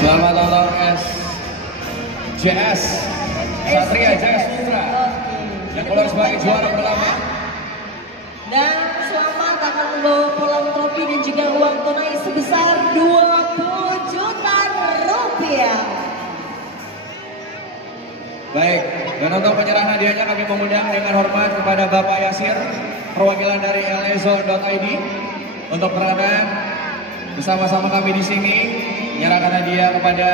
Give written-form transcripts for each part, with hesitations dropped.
Selamat ulang tahun JS Satria JS Putra yang keluar sebagai juara pertama. Dan selamat akan membawa pulang trofi dan juga uang tunai sebesar 20 juta rupiah. Baik, dan untuk penyerahan hadiahnya kami mengundang dengan hormat kepada Bapak Yasir, perwakilan dari LAZone.id untuk berada bersama-sama kami di sini menyerahkan hadiah kepada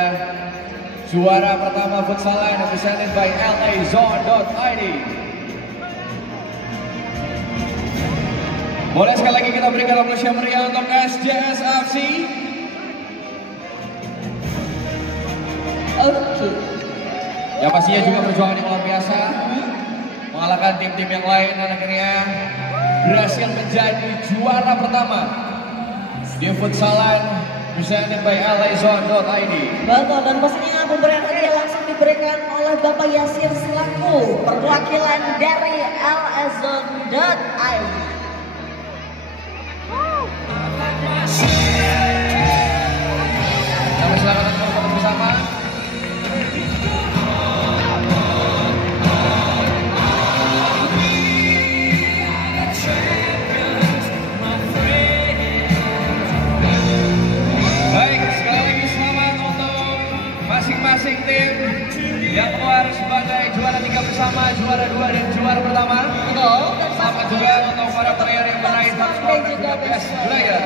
juara pertama futsalan presented by LAZone.id. Boleh sekali lagi kita berikan aplaus yang meriah untuk SJS FC. Oke. Ya pastinya juga perjuangan yang luar biasa, mengalahkan tim-tim yang lain dan akhirnya berhasil menjadi juara pertama di futsalan presented by LAZone.id. Betul, dan pastinya pemberian hadiah langsung diberikan oleh Bapak Yasir selaku perwakilan dari LAZone.id. Kami silakan untuk bersama. Baik, sekali lagi selamat untuk masing-masing tim yang keluar sebagai juara 3 bersama, juara 2 dan juara pertama. Betul, dan Selamat juga untuk para player yang meraih dan juga best player.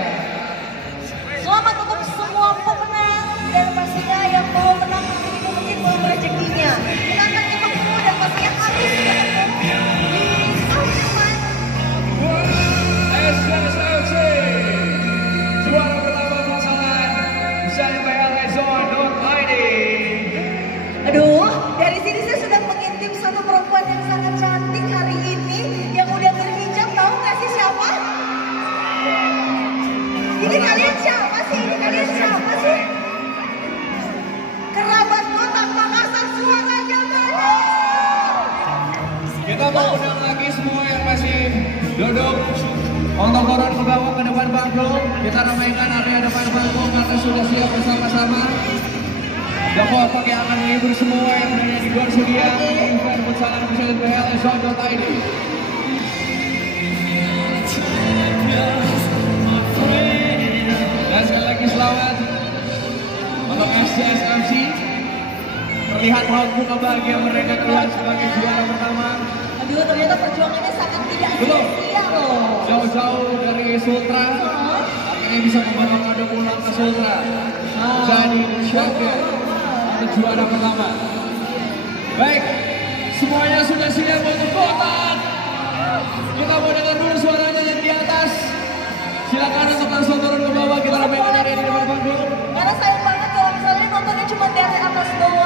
Selamat untuk semua pemenang dan pastinya yang mau menang itu mungkin belum rezekinya. Kita akan cepat dulu dan pastinya habis ketemu di Sudirman. SJS juara pertama futsalan presented by LAZone.id. Aduh, dari sini saya sudah mengintip satu perempuan yang sangat cantik hari ini yang udah berhijab. Tahu nggak sih siapa? Ini kalian siapa sih? Ini kalian siapa sih? Kerabat Kota Makassar, suaranya mana? Kita mau undang lagi semua yang masih duduk untuk turun ke bawah ke depan panggung. Kita ramaikan area depan panggung karena sudah siap bersama-sama. Bapak yang akan menghibur semua yang berada di luar sedia event futsalan presented by LAZone.id. Dan sekali lagi selamat untuk SJS FC. Terlihat raut muka bahagia mereka keluar sebagai juara pertama. Aduh, ternyata perjuangannya sangat tidak Betul. sia-sia loh. Jauh-jauh dari Sultra, akhirnya bisa membawa kado pulang ke Sultra. Jadi champion atau juara pertama. Baik, semuanya sudah siap untuk votan. Kita mau dengar dulu suaranya yang di atas. Silakan untuk langsung turun ke bawah, kita ramaikan area di depan panggung. Karena sayang banget kalau misalnya nontonnya cuma dari atas doang.